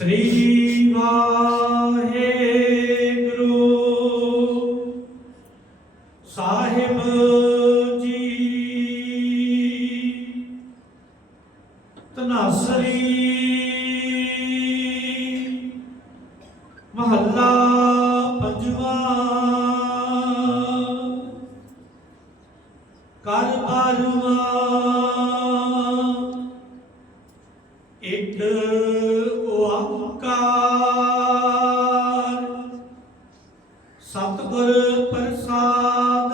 ਸ੍ਰੀ ਵਾਹਿਗੁਰੂ। ਸਾਹਿਬ ਜੀ ਤਨਾਸਰੀ ਮਹੱਲਾ ਪੰਜਵਾ। ਕਰ ਬਾਰਵਾ ਓੰਕਾਰ ਸਤਿਗੁਰ ਪ੍ਰਸਾਦ।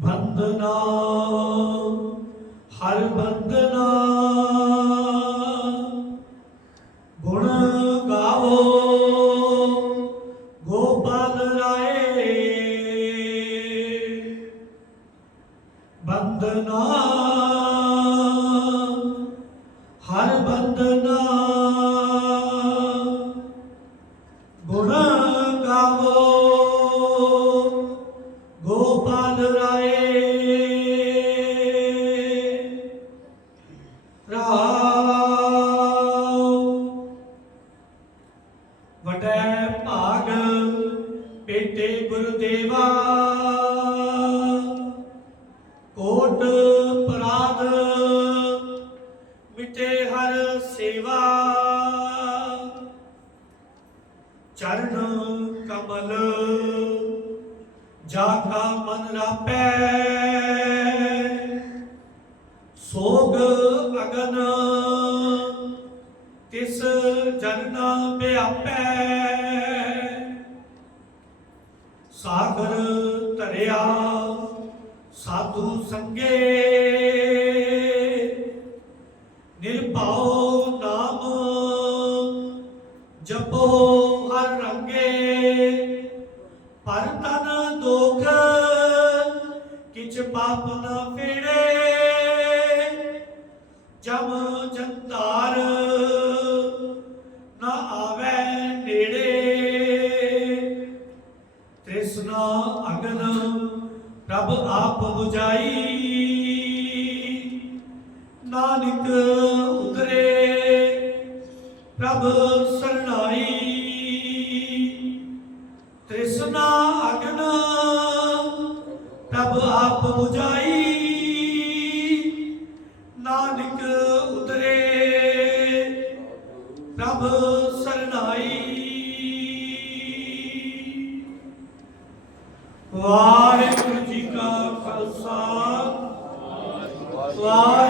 ਬੰਦਨਾ ਹਰ ਬੰਦਨਾ। ਗੁਣ ਗਾਵੋ ਗੋਪਾਲ ਰਾਏ। ਬੰਦਨਾ। ਗੁਣ ਗਾਵੋ। ਗੋਪਾਲ ਰਾਏ। ਰਾਉ ਵਟੈ ਭਾਗ ਬੇਟੇ ਗੁਰਦੇਵਾ। ਕੋਟ ਪਰਾਧ ਮਿਟੇ ਹਰ ਸੇਵਾ। ਚਰਨ ਕਮਲ, ਜਾ ਕਾ ਮਨ ਰਾਪੈ। ਸੋਗ ਅਗਨ, ਤਿਸ ਜਨਨਾ ਵਿਆਪੈ। ਸਾਗਰ ਧਰਿਆ, ਸਾਧੂ ਸੰਗੇ। ਜਪੋ ਹਰ ਰੰਗੇ, ਪਰ ਤਨ ਦੁਖ ਕਿਛ ਪਾਪ ਨ ਫੇੜੇ ਜਮ ਜੰਤਾਰ ਨਾ ਆਵੇ ਨੇੜੇ। ਤ੍ਰਿਸ਼ਨਾ ਅਗਨ ਪ੍ਰਭ ਆਪ 부ਝਾਈ ਨਾਨਕ ਉਦਰੇ ਪ੍ਰਭ ਸਰਣਾਈ ਤ੍ਰਿਸ਼ਨਾ ਅਗਨ ਪ੍ਰਭ ਆਪ 부ਝਾਈ ਨਾਨਕ ਉਦਰੇ ਪ੍ਰਭ ਸਰਣਾਈ। ਵਾਹਿਗੁਰੂ ਜੀ ਕਾ ਖਾਲਸਾ। ਵਾਹਿਗੁਰੂ